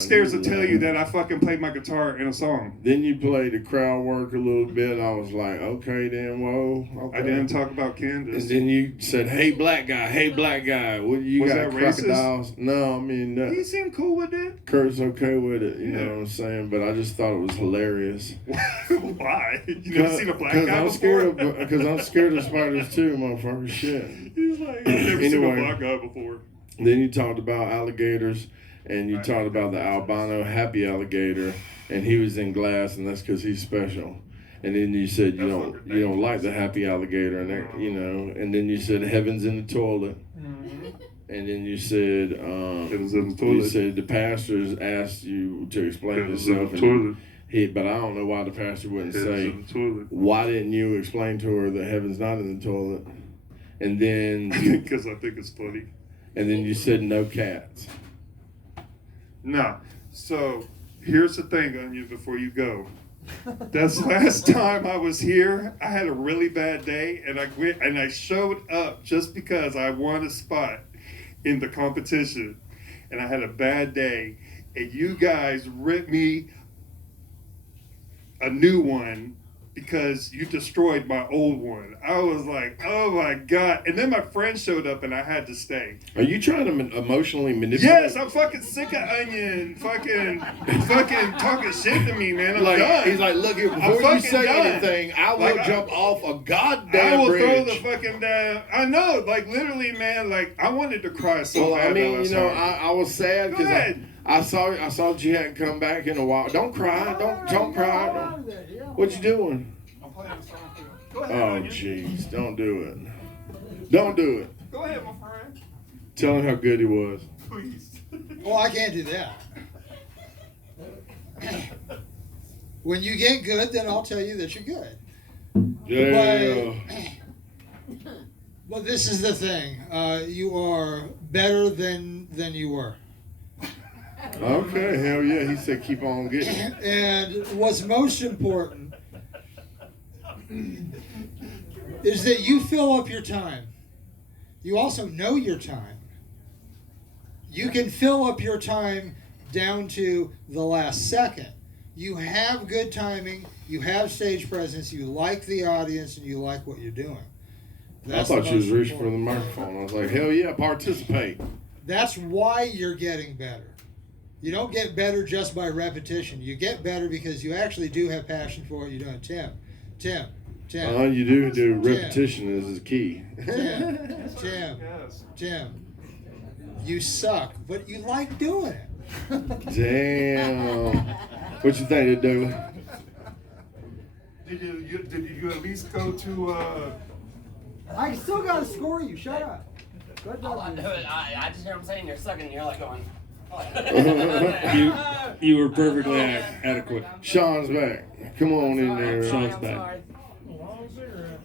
Upstairs to tell you that I fucking played my guitar in a song. Then you played the crowd work a little bit. I was like, okay, then, whoa. Okay. I didn't talk about Candace. And then you said, hey, black guy, hey, black guy. What, you Was got that crocodiles? racist? No, I mean, He seemed cool with it. Kurt's okay with it, you know what I'm saying? But I just thought it was hilarious. Why? You never seen a black guy before? before? Because I'm scared of spiders too, motherfucker. Shit. He's like, I've never seen a black guy before. Then you talked about alligators, and you talked about the albino happy alligator, and he was in glass, and that's because he's special. And then you said you don't like the happy alligator, and that, you know. And then you said heaven's in the toilet. And then you said you said the pastors asked you to explain yourself. But I don't know why the pastor wouldn't say, why didn't you explain to her that heaven's not in the toilet? And then because I think it's funny. And then you said no cats. No. So here's the thing, Onion, before you go. That's last time I was here. I had a really bad day, and I went and I showed up just because I won a spot in the competition, and I had a bad day, and you guys ripped me a new one because you destroyed my old one. I was like, oh my God. And then my friend showed up and I had to stay. Are you trying to emotionally manipulate? Yes, I'm fucking sick of Onion fucking talking shit to me, man. I'm done. He's like, look here, before you say anything, I will jump off a goddamn bridge. I will throw the fucking down. I know, like literally, man, like I wanted to cry so bad. I mean, you know, I was sad because I saw that you hadn't come back in a while. Don't cry. Don't cry. What you doing? I'm playing a song for you. Go ahead, Oh, jeez. Don't do it. Don't do it. Go ahead, my friend. Tell him how good he was. Please. Oh, I can't do that. When you get good, then I'll tell you that you're good. Yeah. But this is the thing. You are better than you were. Okay, hell yeah. He said keep on getting. And what's most important is that you fill up your time. You also know your time. You can fill up your time down to the last second. You have good timing, you have stage presence, you like the audience, and you like what you're doing. That's I thought you was reaching for the microphone. I was like, hell yeah, participate. That's why you're getting better. You don't get better just by repetition. You get better because you actually do have passion for what you're doing. Tim. You do. Repetition is the key. Tim. You suck, but you like doing it. Damn. What you think, dude? Did you at least go to? I still gotta score you. Shut up. I just hear him saying you're sucking, and you're like going. You were perfectly adequate. Shawn's back. Come on in there. Shawn's back.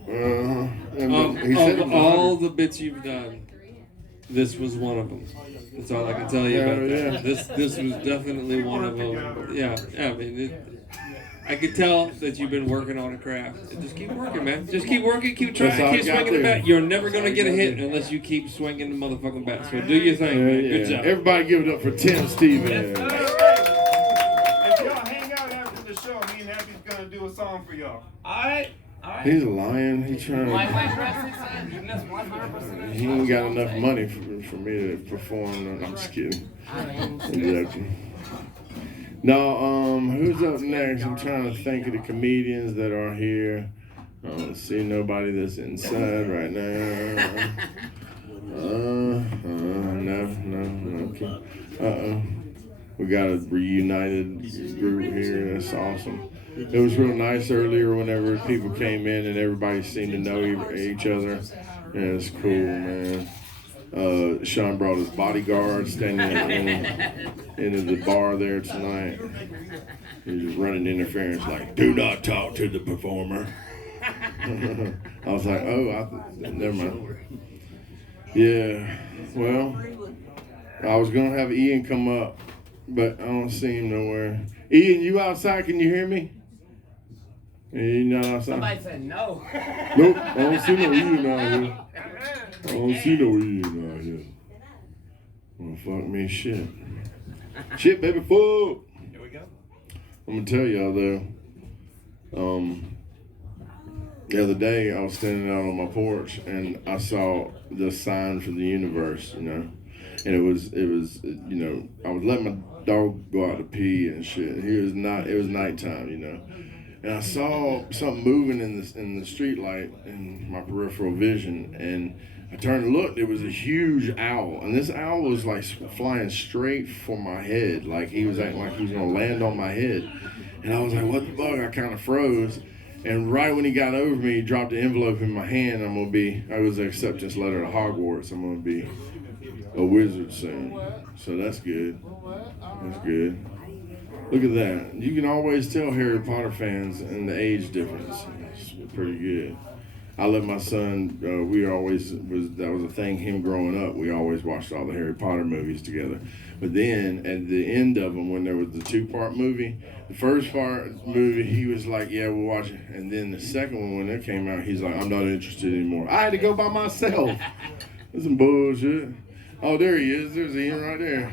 He said all the bits you've done, this was one of them. That's all I can tell you about that. This was definitely one of them. Yeah. I mean, I could tell that you've been working on a craft. Just keep working, man. Just keep working, keep trying, keep swinging the bat. You're never going to get a hit unless you keep swinging the motherfucking bat. So do your thing, man. Good job. Everybody give it up for Tim Stevens. If y'all hang out after the show, me and Happy's going to do a song for y'all. All right. He's lying. He's trying to. He ain't got enough money for me to perform. I'm just kidding. I'm joking. No, who's up next? I'm trying to think of the comedians that are here. I don't see nobody that's inside right now. No. Okay. We got a reunited group here. That's awesome. It was real nice earlier whenever people came in and everybody seemed to know each other. Yeah, it's cool, man. Shawn brought his bodyguard standing into the bar there tonight. He was running interference like, do not talk to the performer. I was like, never mind. Yeah, well, I was going to have Ian come up, but I don't see him nowhere. Ian, you outside? Can you hear me? You not outside? Somebody said no. Nope, I don't see no Ian out here. I don't see no Ian out here. Well, fuck me, shit. Shit, baby, full. Here we go. I'm gonna tell y'all though. The other day I was standing out on my porch and I saw the sign from the universe, and it was, I was letting my dog go out to pee and shit. It was nighttime, and I saw something moving in the street light in my peripheral vision, and I turned and looked. It was a huge owl, and this owl was like flying straight for my head, like he was acting like he was gonna land on my head. And I was like, what the fuck? I kind of froze. And right when he got over me, he dropped an envelope in my hand. I was an acceptance letter to Hogwarts. I'm gonna be a wizard soon. So that's good. That's good. Look at that. You can always tell Harry Potter fans and the age difference. It's pretty good. I let my son, that was a thing, him growing up, we always watched all the Harry Potter movies together. But then, at the end of them, when there was the 2-part movie, the first part movie, he was like, yeah, we'll watch it. And then the second one, when it came out, he's like, I'm not interested anymore. I had to go by myself. That's some bullshit. Oh, there he is. There's Ian right there.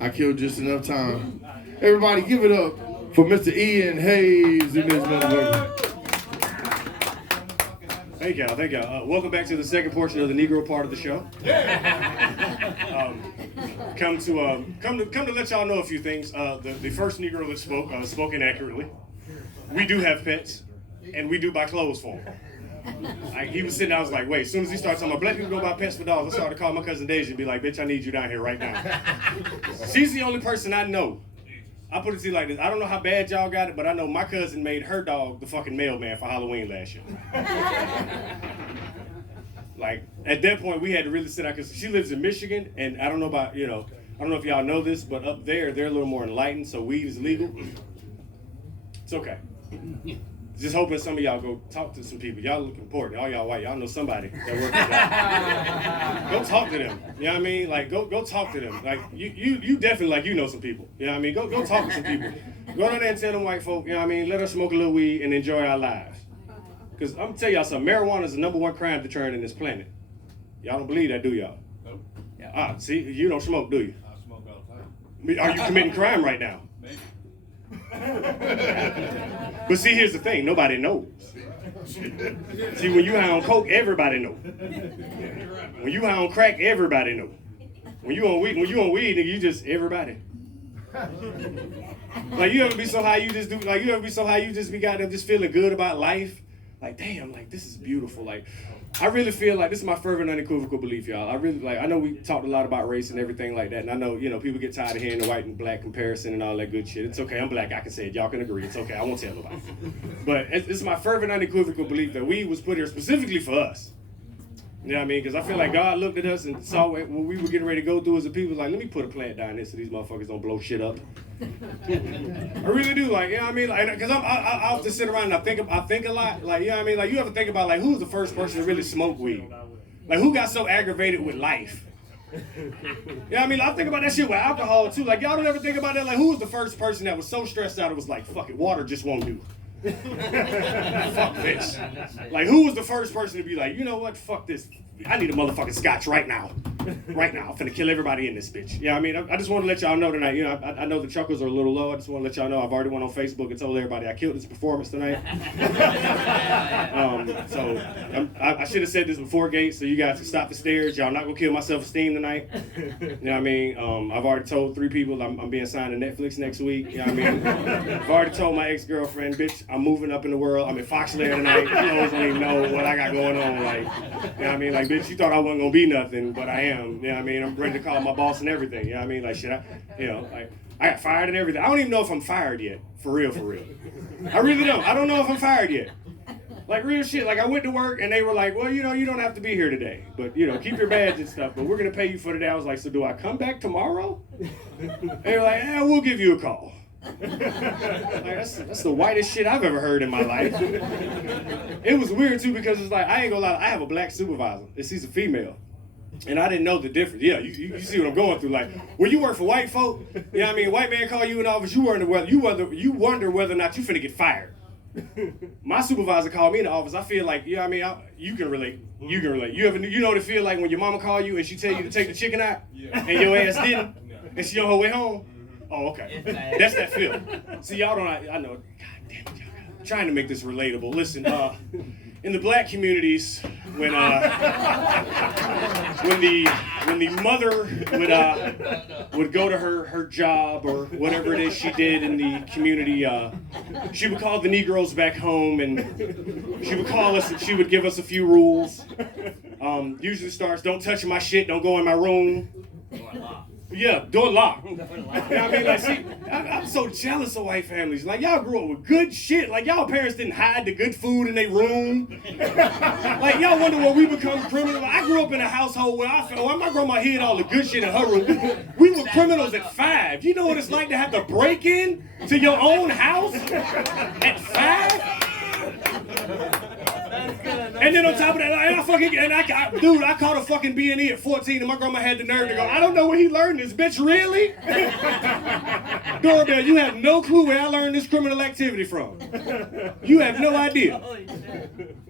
I killed just enough time. Everybody give it up for Mr. Ian Hayes in this motherfucker. Thank y'all. Welcome back to the second portion of the Negro part of the show. Come to let y'all know a few things. The first Negro that spoke inaccurately. We do have pets, and we do buy clothes for them. He was sitting there, I was like, wait, as soon as he started talking about black people go buy pets for dogs, I started to call my cousin Deja and be like, bitch, I need you down here right now. She's the only person I know. I put it to you like this. I don't know how bad y'all got it, but I know my cousin made her dog the fucking mailman for Halloween last year. Like, at that point, we had to really sit down, because she lives in Michigan, and I don't know about, I don't know if y'all know this, but up there, they're a little more enlightened, so weed is legal. It's okay. Just hoping some of y'all go talk to some people. Y'all look important. All y'all white. Y'all know somebody that works with that. Go talk to them. You know what I mean? Like, go talk to them. Like, you definitely, like, you know some people. You know what I mean? Go talk to some people. Go down there and tell them white folk, you know what I mean? Let us smoke a little weed and enjoy our lives. Because I'm going to tell y'all something. Marijuana is the #1 crime deterrent in this planet. Y'all don't believe that, do y'all? Nope. Yeah. See, you don't smoke, do you? I smoke all the time. Are you committing crime right now? Maybe. But see, here's the thing. Nobody knows. See, when you high on coke, everybody know. When you high on crack, everybody know. When you on weed, nigga, you just everybody. Like, you ever be so high you just do, like, you ever be so high you just be goddamn just feeling good about life? Like, damn, like, this is beautiful. Like, I really feel like this is my fervent, unequivocal belief, y'all. I know we talked a lot about race and everything like that, and I know, people get tired of hearing the white and black comparison and all that good shit. It's okay, I'm black, I can say it, y'all can agree, it's okay, I won't tell nobody. But it's my fervent, unequivocal belief that weed was put here specifically for us. You know what I mean? Because I feel like God looked at us and saw what we were getting ready to go through as a people, like, let me put a plant down there so these motherfuckers don't blow shit up. I really do, like, you know what I mean? Like, because I often sit around and I think a lot, like, you know what I mean? Like, you ever think about, like, who's the first person to really smoke weed? Like, who got so aggravated with life? You know what I mean? I think about that shit with alcohol, too. Like, y'all don't ever think about that? Like, who was the first person that was so stressed out it was like, fuck it, water just won't do. Fuck this. Like, who was the first person to be like, you know what, fuck this. I need a motherfucking scotch right now. Right now. I'm finna kill everybody in this bitch. Yeah, I mean, I just want to let y'all know tonight, I know the chuckles are a little low. I just want to let y'all know I've already went on Facebook and told everybody I killed this performance tonight. I should have said this before, Gates, so you guys can stop the stares. Y'all not gonna kill my self-esteem tonight. You know what I mean? I've already told 3 people I'm being signed to Netflix next week. You know what I mean? I've already told my ex-girlfriend, bitch, I'm moving up in the world. I'm in Foxlair tonight. You don't even know what I got going on. Like, you know what I mean? Like, bitch, you thought I wasn't gonna be nothing, but I am. You know what I mean? I'm ready to call my boss and everything. You know what I mean? Like, shit, I got fired and everything. I don't even know if I'm fired yet. For real. I really don't. I don't know if I'm fired yet. Like, real shit. Like, I went to work and they were like, well, you don't have to be here today. But, keep your badge and stuff. But we're going to pay you for today. I was like, so do I come back tomorrow? They were like, we'll give you a call. Like, that's the whitest shit I've ever heard in my life. It was weird, too, because it's like, I ain't gonna lie, I have a black supervisor. She's a female. And I didn't know the difference. Yeah, you see what I'm going through. Like, when you work for white folk, you know what I mean? White man call you in office, you wonder whether or not you finna get fired. My supervisor called me in the office. I feel like, you know what I mean? You can relate. You know what it feel like when your mama call you and she tell you to take the chicken out and your ass didn't and she on her way home? Oh, okay. It's bad. That's that feel. See, y'all don't. I know. God damn it, y'all. I'm trying to make this relatable. Listen, in the black communities, when the mother would go to her job or whatever it is she did in the community, she would call the Negroes back home and she would call us and she would give us a few rules. Usually starts, don't touch my shit, don't go in my room. Yeah, door locked. You know what I mean? Like, see, I'm so jealous of white families. Like, y'all grew up with good shit. Like, y'all parents didn't hide the good food in their room. Like, y'all wonder when we become criminals. I grew up in a household where my grandma hid all the good shit in her room. We were criminals at 5. You know what it's like to have to break in to your own house at 5? And then on top of that, I caught a fucking B&E at 14, and my grandma had the nerve to go, I don't know where he learned this, bitch, really? Doorbell, you have no clue where I learned this criminal activity from. You have no idea.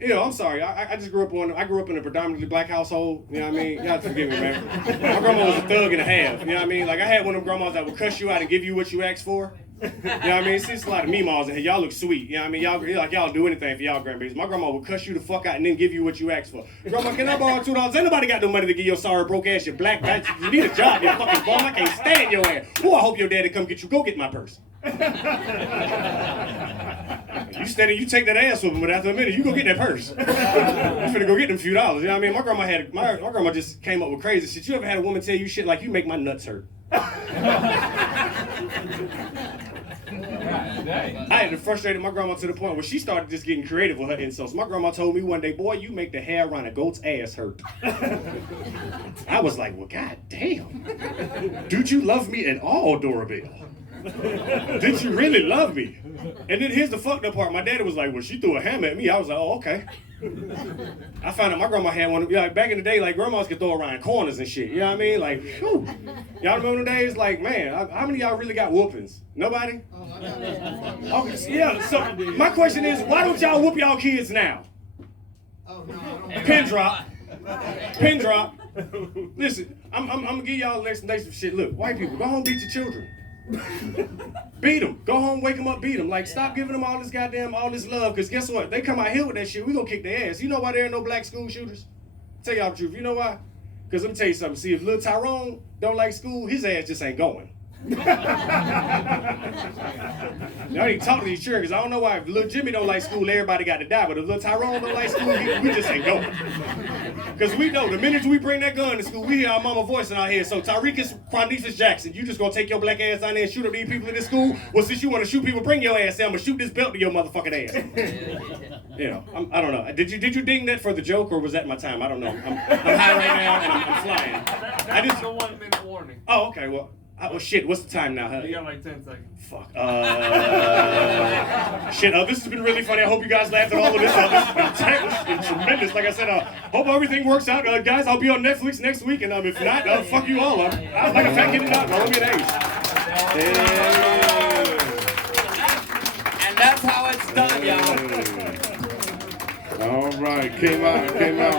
Yeah, I'm sorry. I just grew up in a predominantly black household. You know what I mean? Y'all have to forgive me, man. My grandma was a thug and a half. You know what I mean? Like, I had one of them grandmas that would cuss you out and give you what you asked for. You know what I mean? See, it's a lot of meemaws in here. Y'all look sweet. You know what I mean? Y'all do anything for y'all grandbabies. My grandma would cuss you the fuck out and then give you what you asked for. Grandma, can I borrow $2? Ain't nobody got no money to give your sorry broke ass, you black bitch. You need a job, you fucking bum. I can't stand your ass. Oh, I hope your daddy come get you. Go get my purse. You steady, you take that ass with him, but after a minute, you go get that purse. You finna go get them few dollars. You know what I mean? My grandma just came up with crazy shit. You ever had a woman tell you shit like, you make my nuts hurt? I had frustrated my grandma to the point where she started just getting creative with her insults. My grandma told me one day, boy, you make the hair around a goat's ass hurt. I was like, well, god damn. Did you love me at all, Dorabelle? Did you really love me? And then here's the fucked up part. My daddy was like, well, she threw a hammer at me. I was like, oh, okay. I found out my grandma had one. Like, back in the day, like, grandmas could throw around corners and shit. You know what I mean? Like, whew. Y'all remember the days? Like, man, how many of y'all really got whoopings? Nobody? Okay, yeah, so my question is, why don't y'all whoop y'all kids now? Pin drop. Pin drop. Listen, I'm gonna give y'all next shit. Look, white people, go home, beat your children. Beat them. Go home, wake them up, beat them. Like, stop giving them all this love, because guess what? They come out here with that shit, we gonna kick their ass. You know why there are no black school shooters? Tell y'all the truth. You know why? Because let me tell you something. See, if little Tyrone don't like school, his ass just ain't going. Y'all need to talk to these children, because I don't know why. If little Jimmy don't like school, everybody got to die. But if little Tyrone don't like school, we just ain't going. Because we know the minute we bring that gun to school, we hear our mama voice in our head. So Tyrekus Quandices Jackson, you just gonna take your black ass down there and shoot up these people in this school? Well, since you want to shoot people, bring your ass down, but shoot this belt to your motherfucking ass. You know, I don't know. Did you ding that for the joke, or was that my time? I don't know. I'm high right now and I'm flying. I just a 1 minute warning. Oh, okay. Well. Oh shit, what's the time now? Huh? You got like 10 seconds. Fuck. Shit, this has been really funny. I hope you guys laughed at all of this. This has been tremendous. Like I said, hope everything works out. Guys, I'll be on Netflix next week, and if not, fuck you all. I'm like a fat kid out. Roll me an ace. And that's how it's done, y'all. All right, came out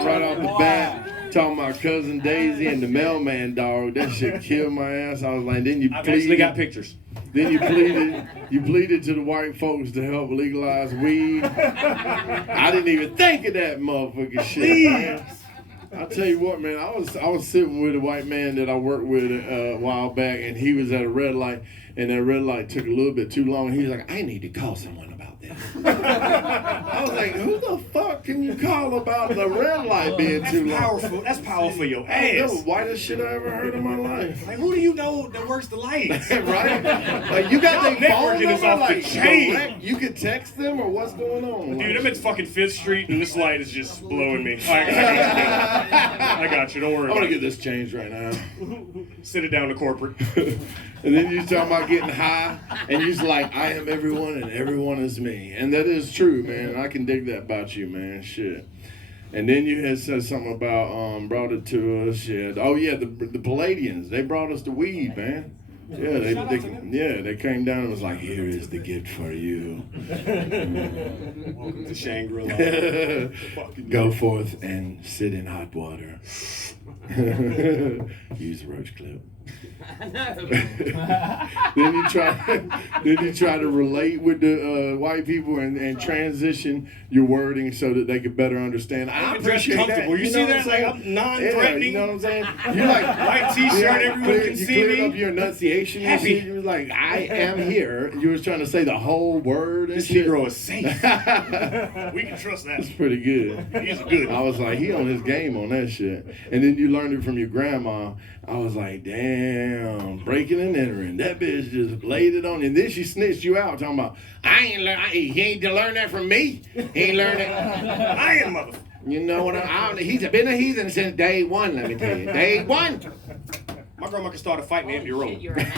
right off the bat. Talking about Cousin Daisy and the mailman dog. That shit killed my ass. I was like, then you I've actually got pictures. Then you pleaded to the white folks to help legalize weed. I didn't even think of that motherfucking shit, man. I tell you what, man, I was sitting with a white man that I worked with a while back, and he was at a red light, and that red light took a little bit too long. He was like, I need to call someone about this. I was like, who the fuck can you call about the red light being too long? That's powerful, your ass. That was the whitest shit I ever heard in my life. Like, who do you know that works the lights? Right? Like, you got their phone networking is number, off the like, chain. direct, you could text them, or what's going on? Dude, I'm at fucking 5th Street, and this light is just blowing me. I got you. Don't worry. I'm gonna get this changed right now. Sit it down to corporate. And then you're talking about getting high, and you're just like, I am everyone, and everyone is me. And that is true, man. I can dig that about you, man. Shit. And then you had said something about, brought it to us. Yeah. Oh, yeah, the Palladians. They brought us the weed, man. Yeah, they came down and was like, here is the gift for you. Welcome to Shangri-La. Go forth and sit in hot water. Use a roach clip. I know. then you try to relate with the white people and transition your wording so that they could better understand. I appreciate that. Comfortable. You see know that? what I'm Like, saying? I'm non-threatening. Yeah, you know what I'm saying? You're like White t-shirt, everyone can you see cleared me. up your enunciation and Happy. shit. You was like, I am here. You was trying to say the whole word and This shit. Negro is safe. That's We can trust that. pretty good. He's good. I was like, he on his game on that shit. And then you learned it from your grandma. I was like, damn, breaking and entering. That bitch just laid it on you. And then she snitched you out talking about, he ain't to learn that from me. He ain't learned it. I am motherfucker. You know what? He's been a heathen since day one, let me tell you. Day one. My grandma can start a fight in the empty Shit, room. you're right.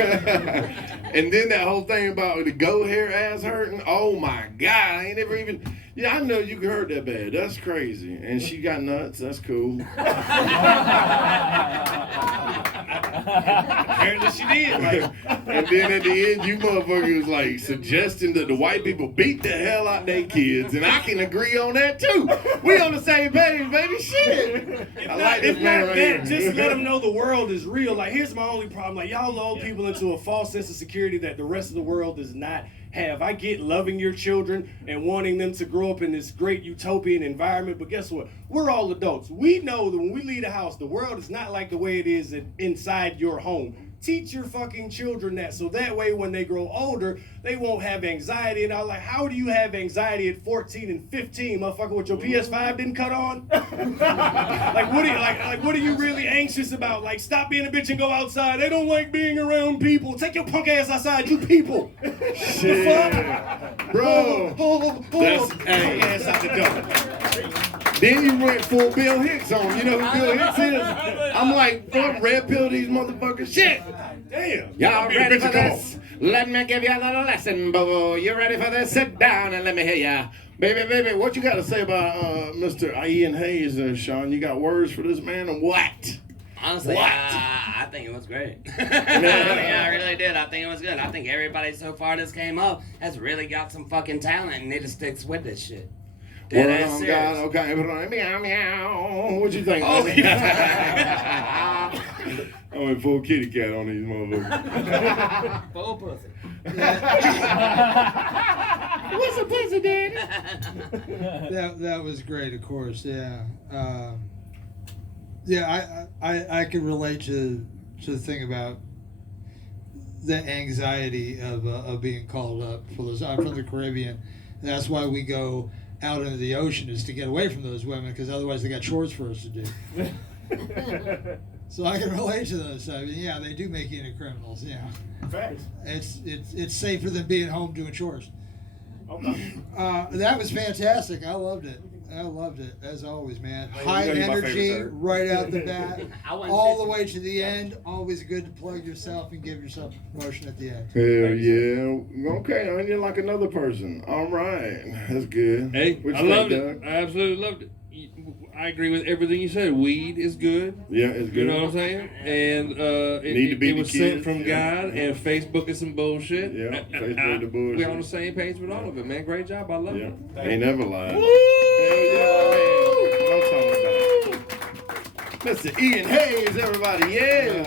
And then that whole thing about the goat hair ass hurting. Oh my God. I ain't never even. Yeah, I know you can hurt that bad. That's crazy. And she got nuts. That's cool. Apparently she did. Like, And then at the end, you motherfuckers like suggesting that the white people beat the hell out their kids. And I can agree on that too. We on the same page, baby. Shit. I like this if man not right that, here. just let them know the world is real. Like, here's my only problem. Like, y'all lull people into a false sense of security that the rest of the world does not have. I get loving your children and wanting them to grow up in this great utopian environment, but guess what? We're all adults. We know that when we leave the house, the world is not like the way it is inside your home. Teach your fucking children that, so that way when they grow older, they won't have anxiety. And I was like, how do you have anxiety at 14 and 15, motherfucker, with your PS5 didn't cut on? What are you really anxious about? Like, stop being a bitch and go outside. They don't like being around people. Take your punk ass outside, you people. Shit. Bro. That's, Punk hey. ass out the door. Then you went full Bill Hicks on. You know who Bill Hicks is? I'm like, fuck, red pill these motherfuckers. Shit. Damn. Y'all Be a ready bitch for and come this? Let me give you a little lesson, boo. You ready for this? Sit down and let me hear ya. Baby, what you got to say about Mr. Ian Hayes, Shawn? You got words for this man and what? Honestly, What? I think it was great. I really did. I think it was good. I think everybody so far that's came up has really got some fucking talent, and they just sticks with this shit. Dead Word ass on serious. God, okay. Meow, meow. What you think? Oh, I went full kitty cat on these motherfuckers. Full pussy. What's a pussy, daddy? That was great, of course. Yeah. I can relate to the thing about the anxiety of being called up for those. I'm from the Caribbean. And that's why we go out into the ocean, is to get away from those women, because otherwise they got chores for us to do. So I can relate to those. I mean, yeah, they do make you into criminals. Yeah, Facts. it's safer than being home doing chores. Okay. That was fantastic. I loved it, as always, man. High you know you're my energy favorite, sir. right out the bat, I wouldn't all say- the way to the end. Always good to plug yourself and give yourself a promotion at the end. Hell yeah. Okay, you're like another person. All right. That's good. Hey, What I you loved think, it. Doug? I absolutely loved it. I agree with everything you said. Weed is good. Yeah, it's good. You know what I'm saying? And Need to beat it the was sent kids, from yeah. God, and Facebook is some bullshit. Yeah, Facebook the bullshit. We're on the same page with all of it, man. Great job. I love Yeah. it. Ain't never lied. Woo! Hell yeah, man. What I'm talking about. Mr. Ian Hayes, everybody. Yeah.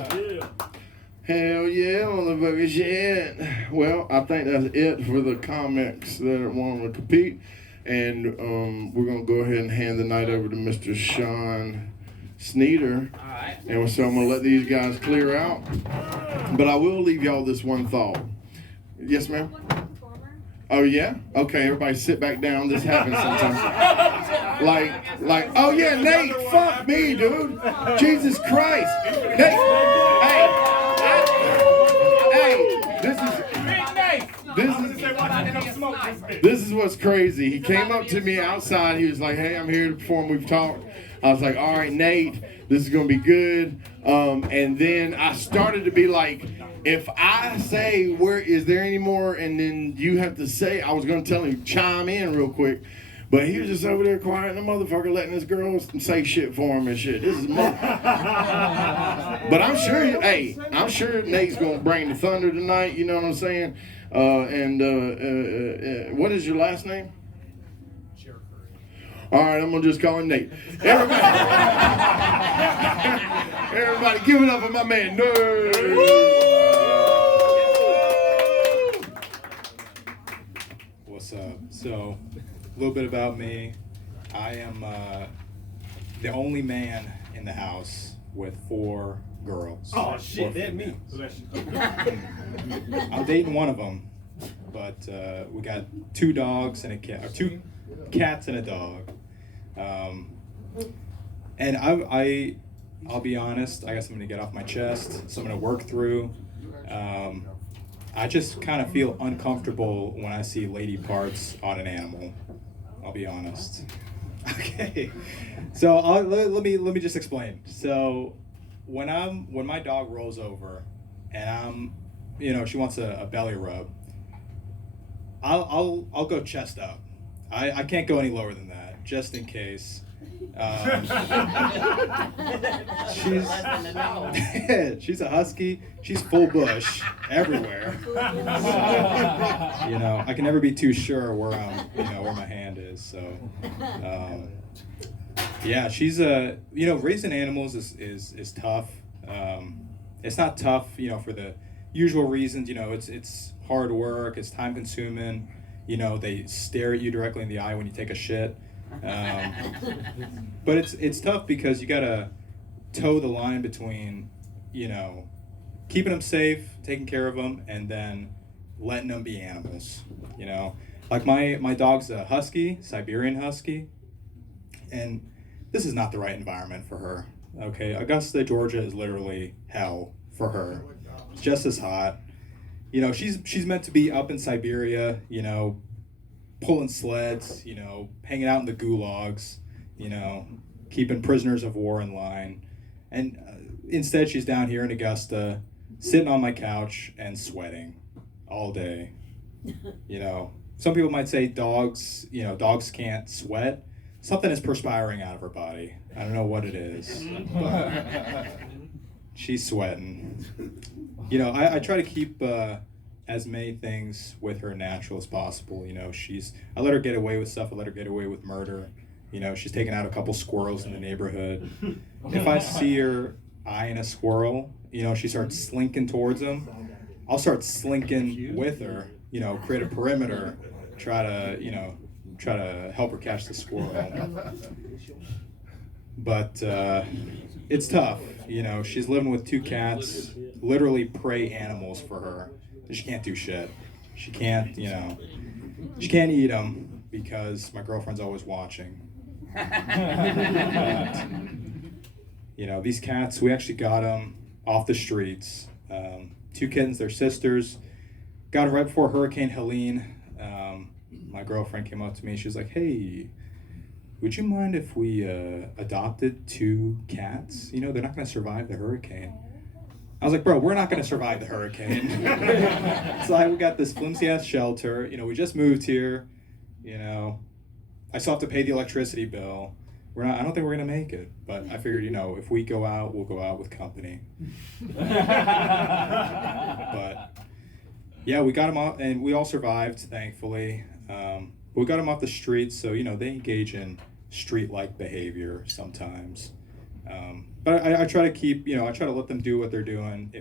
Hell yeah, motherfucker shit. Well, I think that's it for the comics that want to compete. And we're going to go ahead and hand the night over to Mr. Shawn Sneeder. All right. And so I'm going to let these guys clear out. But I will leave y'all this one thought. Yes, ma'am? Oh, yeah? Okay, everybody sit back down. This happens sometimes. Oh, yeah, Nate, fuck me, dude. Jesus Christ. Nate, this is what's crazy. He came up to me outside. He was like, hey, I'm here to perform. We've talked. I was like, all right, Nate, this is going to be good. And then I started to be like, if I say, where is there any more? And then you have to say, I was going to tell him, chime in real quick. But he was just over there quiet, and the motherfucker letting this girl say shit for him and shit. This is But I'm sure, I'm sure Nate's going to bring the thunder tonight. You know what I'm saying? What is your last name? All right, I'm gonna just call him Nate. Everybody, everybody, give it up for my man, Nate. What's up? So, a little bit about me. I am the only man in the house with 4 girls. Oh shit, that me. I'm dating one of them, but we got 2 dogs and a cat, or 2 cats and a dog. And I'll be honest. I guess I'm gonna get off my chest. So I'm gonna work through. I just kind of feel uncomfortable when I see lady parts on an animal. I'll be honest. Okay, so let me just explain. So when my dog rolls over, and she wants a belly rub, I'll go chest up. I can't go any lower than that, just in case. She's a husky. She's full bush everywhere. I can never be too sure where where my hand is. So, yeah, she's raising animals is tough. It's not tough, for the usual reasons. It's hard work. It's time consuming. They stare at you directly in the eye when you take a shit. But it's tough because you gotta toe the line between, keeping them safe, taking care of them, and then letting them be animals. Like my dog's a husky, Siberian husky, and this is not the right environment for her. Okay, Augusta, Georgia is literally hell for her. It's just as hot. She's meant to be up in Siberia, pulling sleds, hanging out in the gulags, keeping prisoners of war in line. And instead she's down here in Augusta, sitting on my couch and sweating all day. Some people might say dogs can't sweat. Something is perspiring out of her body. I don't know what it is, but she's sweating. I try to keep as many things with her natural as possible. I let her get away with stuff. I let her get away with murder. She's taken out a couple squirrels in the neighborhood. If I see her eyeing a squirrel, she starts slinking towards them, I'll start slinking with her, create a perimeter, try to help her catch the squirrel. But it's tough. She's living with 2 cats, literally prey animals for her. She can't do shit. She can't eat them because my girlfriend's always watching. But, these cats, we actually got them off the streets. 2 kittens, they're sisters. Got them right before Hurricane Helene. My girlfriend came up to me. She was like, "Hey, would you mind if we adopted 2 cats? They're not going to survive the hurricane." I was like, "Bro, we're not going to survive the hurricane." It's like, we got this flimsy-ass shelter. We just moved here. I still have to pay the electricity bill. I don't think we're going to make it. But I figured, if we go out, we'll go out with company. But, yeah, we got them off, and we all survived, thankfully. We got them off the streets, so, they engage in street-like behavior sometimes. But I try to keep, I try to let them do what they're doing.